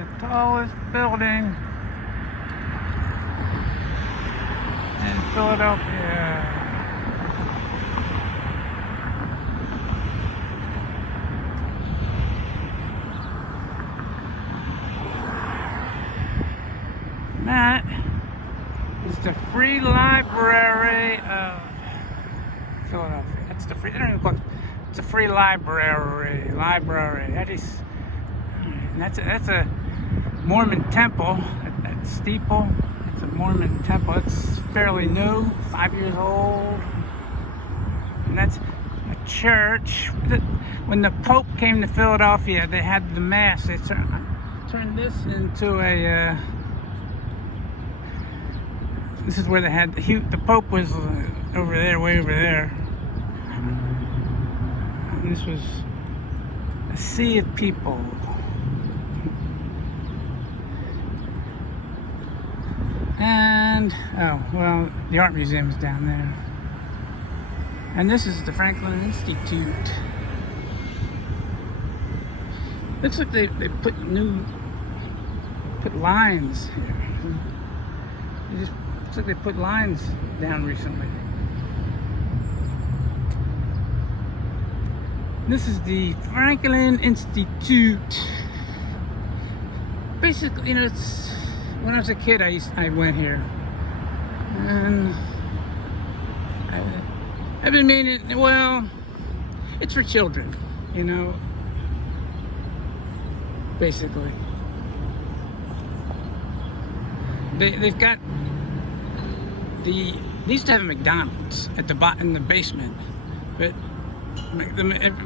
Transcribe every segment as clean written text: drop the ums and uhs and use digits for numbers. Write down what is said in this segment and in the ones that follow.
the tallest building in Philadelphia. That is the Free Library of Philadelphia. That's the free. It's a free library. That is. That's a Mormon temple. That steeple. It's a Mormon temple. It's fairly new, 5 years old. And that's a church. When the Pope came to Philadelphia, they had the mass. They turned this into a. This is where they had the Pope was over there, way over there. And this was a sea of people. And, oh, well, the art museum is down there. And this is the Franklin Institute. Looks like they put lines here. Looks like they put lines down recently. This is the Franklin Institute. Basically, you know, it's when I was a kid, I went here, and I've been meaning. Well, it's for children, you know. Basically, they've got. They used to have a McDonald's at in the basement, but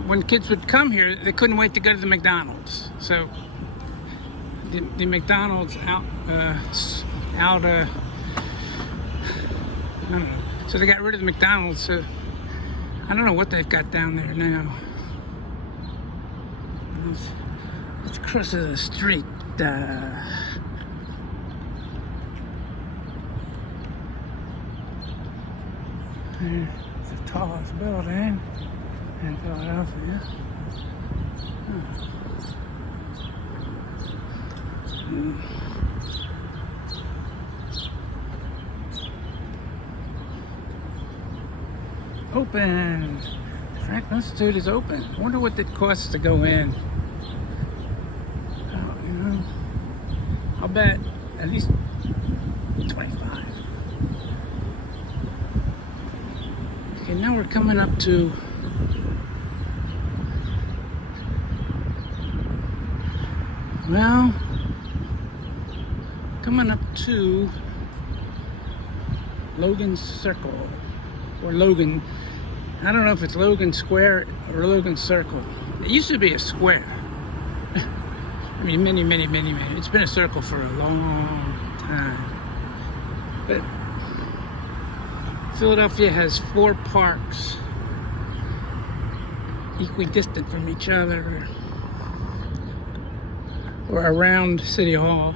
when kids would come here, they couldn't wait to go to the McDonald's. So the McDonald's out. I don't know. So they got rid of the McDonald's. So I don't know what they've got down there now. Let's cross the street. It's the tallest building in Philadelphia. Open. Franklin Institute is open. I wonder what it costs to go in. You know, I'll bet at least $25. Okay, now we're coming up to Logan Circle, or Logan. I don't know if it's Logan Square or Logan Circle. It used to be a square. I mean, many. It's been a circle for a long time. But Philadelphia has 4 parks, equidistant from each other, or around City Hall.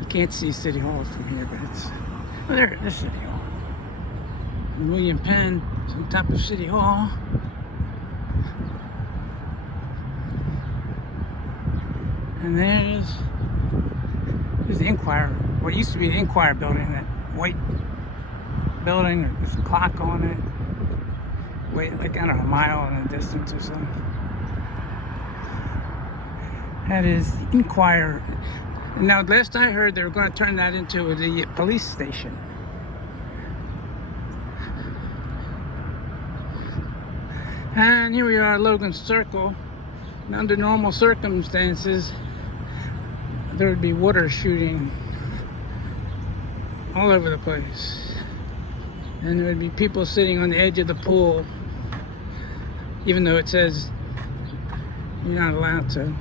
You can't see City Hall from here, but it's, well, there's City Hall. And William Penn is on top of City Hall. And there's the Inquirer, what used to be the Inquirer building, that white building with a clock on it. Wait, like, I don't know, a mile in the distance or something. That is the Inquirer. And now, last I heard, they were going to turn that into the police station. And here we are at Logan Circle. And under normal circumstances, there would be water shooting all over the place. And there would be people sitting on the edge of the pool, even though it says you're not allowed to.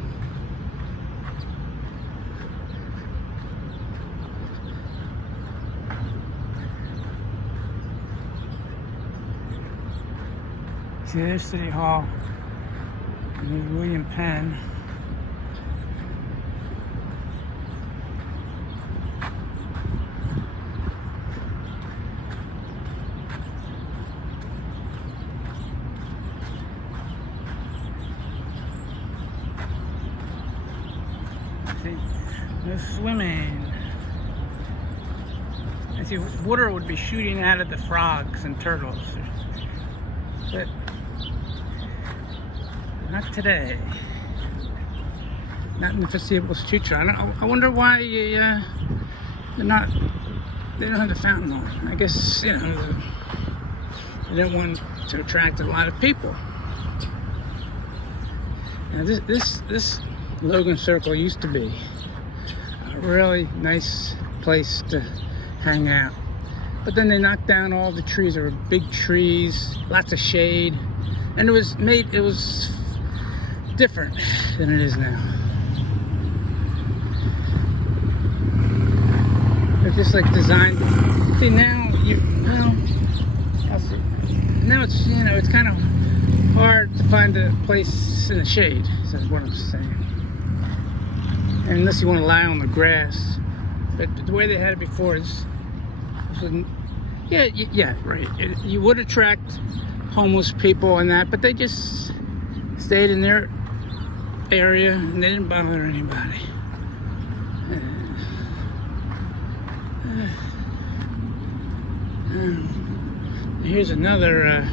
See, there's City Hall. And there's William Penn. See, no swimming. I see water would be shooting out of the frogs and turtles, but not today. Not in the foreseeable future. I wonder why they're not. They don't have the fountain on. I guess, you know, they don't want to attract a lot of people. Now this Logan Circle used to be a really nice place to hang out, but then they knocked down all the trees. There were big trees, lots of shade, and it was different than it is now. They're just like designed. See, now now it's, you know, it's kind of hard to find a place in the shade. That's what I'm saying. And unless you want to lie on the grass, but the way they had it before is, yeah, right. You would attract homeless people and that, but they just stayed in their area and they didn't bother anybody. Here's another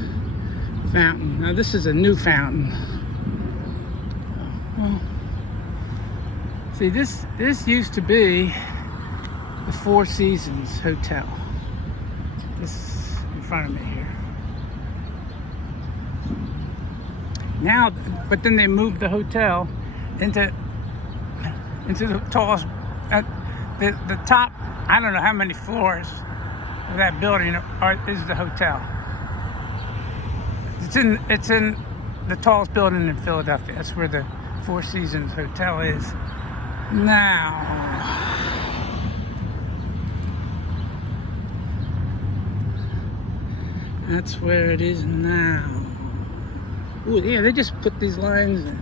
fountain. Now this is a new fountain. Well, see, this used to be the Four Seasons Hotel. This in front of me here. Now, but then they moved the hotel into the tallest, the top. I don't know how many floors of that building is the hotel. It's in the tallest building in Philadelphia. That's where the Four Seasons Hotel is now. That's where it is now. Ooh, yeah, they just put these lines in.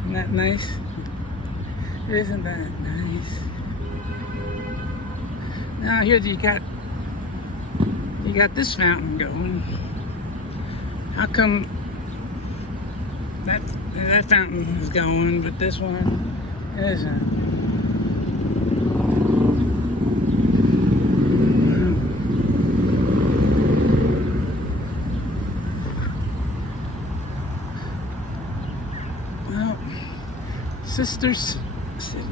Isn't that nice? Isn't that nice? Now here you got this fountain going. How come that fountain is going, but this one isn't? Well, Sisters City.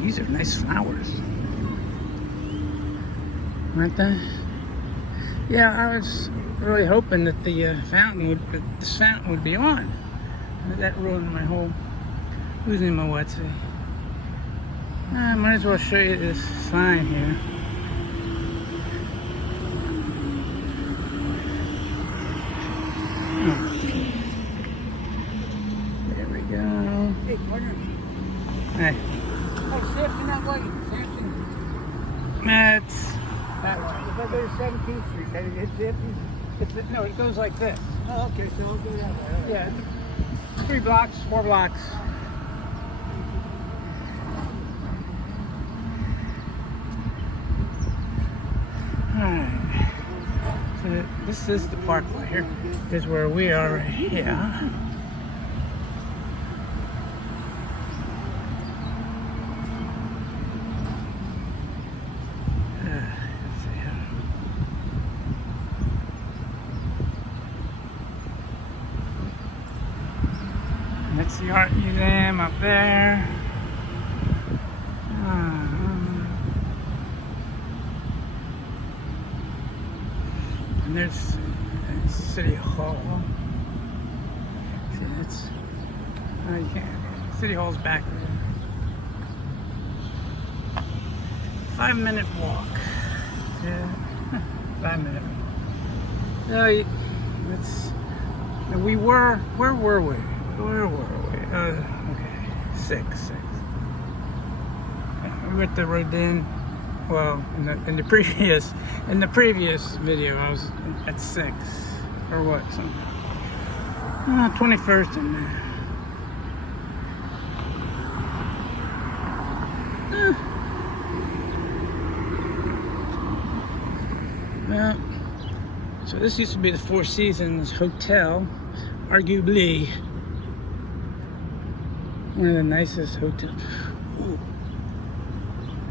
These are nice flowers, aren't they? Yeah, I was really hoping that this fountain would be on. That ruined my whole, losing my wetsuit. I might as well show you this sign here. There we go. Hey, partner. Hey. Hey, Samson, that way. Samson. That's That way. If I go to 17th Street, can it hit Samson? no, it goes like this. Oh, okay, so I'll go that way. All right. Yeah, 3 blocks, 4 blocks. Alright. So this is the parkway here. This is where we are right here. That's the art museum up there. And there's City Hall. See, it's you can't. City Hall's back there. 5-minute walk. Yeah, 5-minute walk. No, that's. We were. Where were we? Where were we? Okay, 6. We were at the Rodin. Well, in the previous video, I was at 6 or what? Something. 21st in there. Well, so So this used to be the Four Seasons Hotel, arguably one of the nicest hotels. Ooh.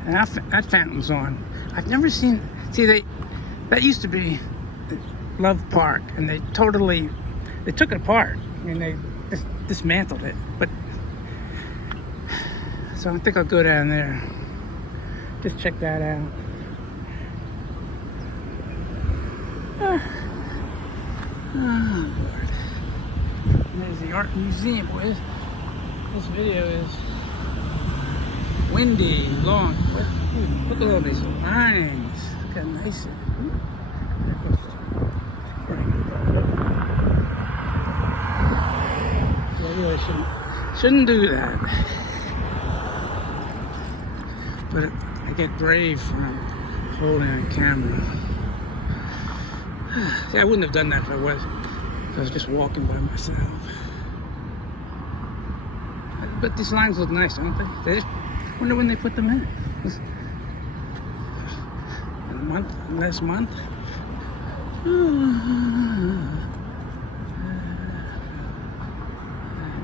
And that fountain's on. I've never seen, that used to be Love Park, and they took it apart. I mean, they dismantled it. But so I think I'll go down there, just check that out. Oh Lord. And there's the art museum. Boys, this video is windy, long. Ooh, look at all these lines. Look how nice it is. There goes the spring. Yeah, I really shouldn't do that. But I get brave when I'm holding a camera. See, I wouldn't have done that if I was just walking by myself. But these lines look nice, don't they? They just wonder when they put them in. Last month.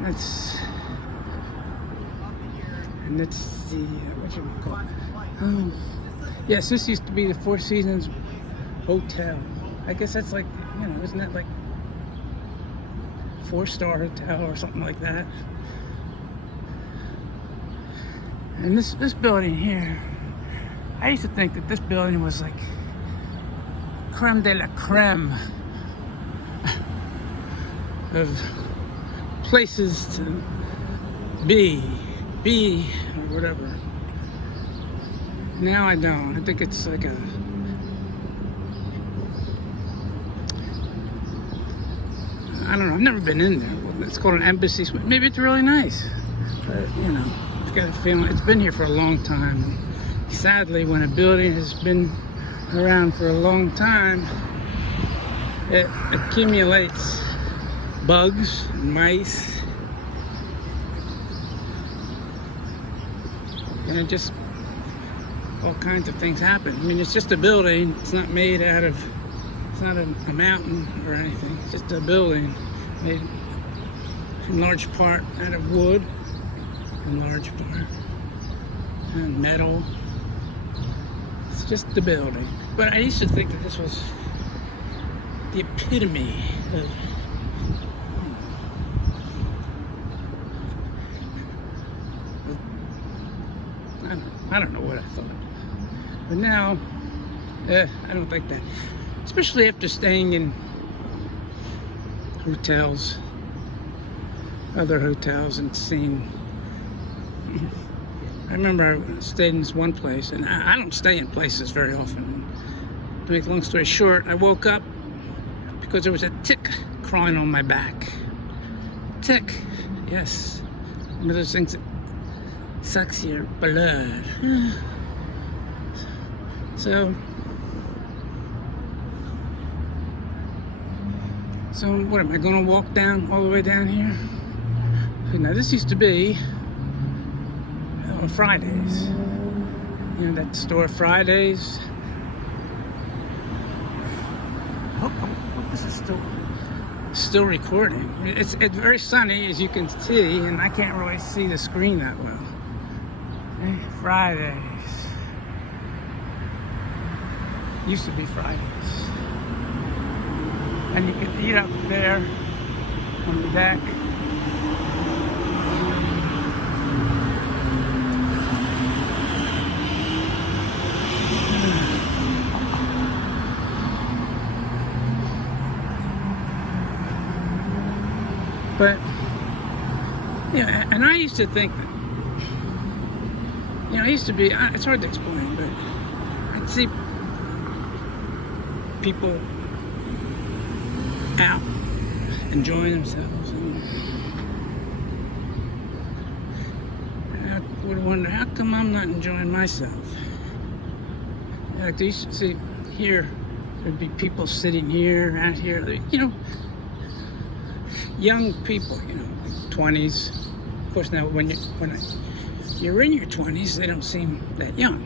That's the what you call it? Yes, this used to be the Four Seasons Hotel. I guess that's like, you know, isn't that like 4-star hotel or something like that? And this building here, I used to think that this building was like creme de la creme of places to be or whatever. Now I don't. I think it's like a I don't know. I've never been in there. It's called an embassy suite. Maybe it's really nice, but you know, I've got a feeling it's been here for a long time. And sadly, when a building has been around for a long time, it accumulates bugs and mice, and it just all kinds of things happen. I mean, it's just a building. It's not made out of. It's not a mountain or anything. It's just a building made in large part out of wood, in large part, and metal. It's just the building. But I used to think that this was the epitome of I don't know what I thought. But now, I don't think that. Especially after staying in hotels, other hotels, and seeing. I remember I stayed in this one place, and I don't stay in places very often. To make a long story short, I woke up because there was a tick crawling on my back. Tick, yes. One of those things that sucks your blood. So what, am I going to walk down all the way down here? Now this used to be on Fridays. You know that store Fridays? I hope this is still recording. It's very sunny, as you can see, and I can't really see the screen that well. Okay, Fridays. Used to be Fridays. And you could eat up there on the deck. But, yeah, and I used to think that, you know, I used to be, it's hard to explain, but I'd see people out enjoying themselves, and I would wonder, how come I'm not enjoying myself? Like they used to see here, there'd be people sitting here, out here, you know, young people, you know, like 20s. Of course, now when you're in your 20s, they don't seem that young.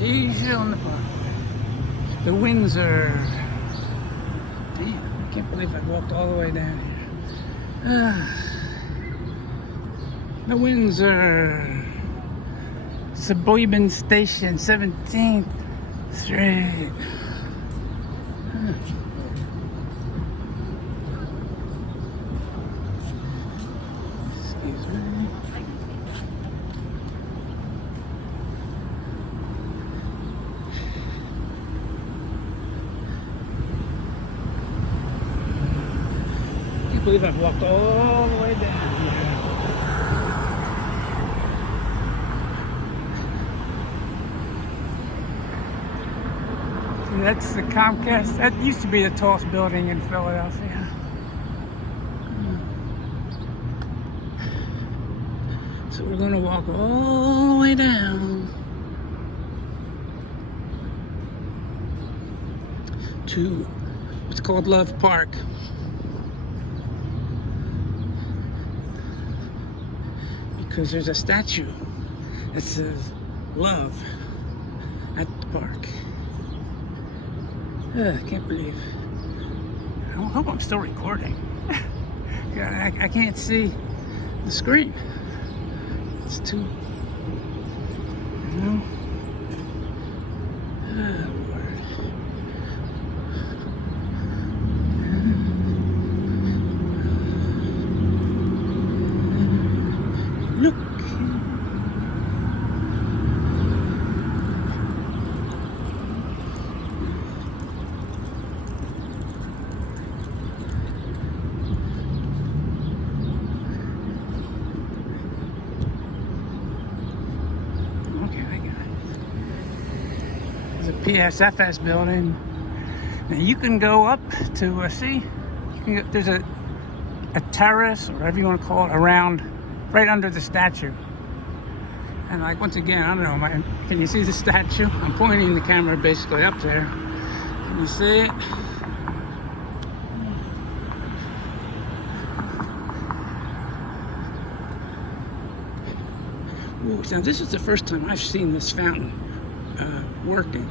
Easy on the park. The Windsor. Damn, I can't believe I walked all the way down here. The Windsor. Suburban Station, 17th Street. Excuse me. I can't believe I've walked all the way down here. That's the Comcast. That used to be the tallest building in Philadelphia. So we're going to walk all the way down to what's called Love Park. Because there's a statue that says love at the park. I can't believe. I hope I'm still recording. Yeah, I can't see the screen. It's too, you know. Oh, Lord. Look. PSFS building. Now you can go up to see. You can get, there's a terrace or whatever you want to call it around, right under the statue. And like once again, I don't know. Can you see the statue? I'm pointing the camera basically up there. Can you see it? Ooh, now this is the first time I've seen this fountain working.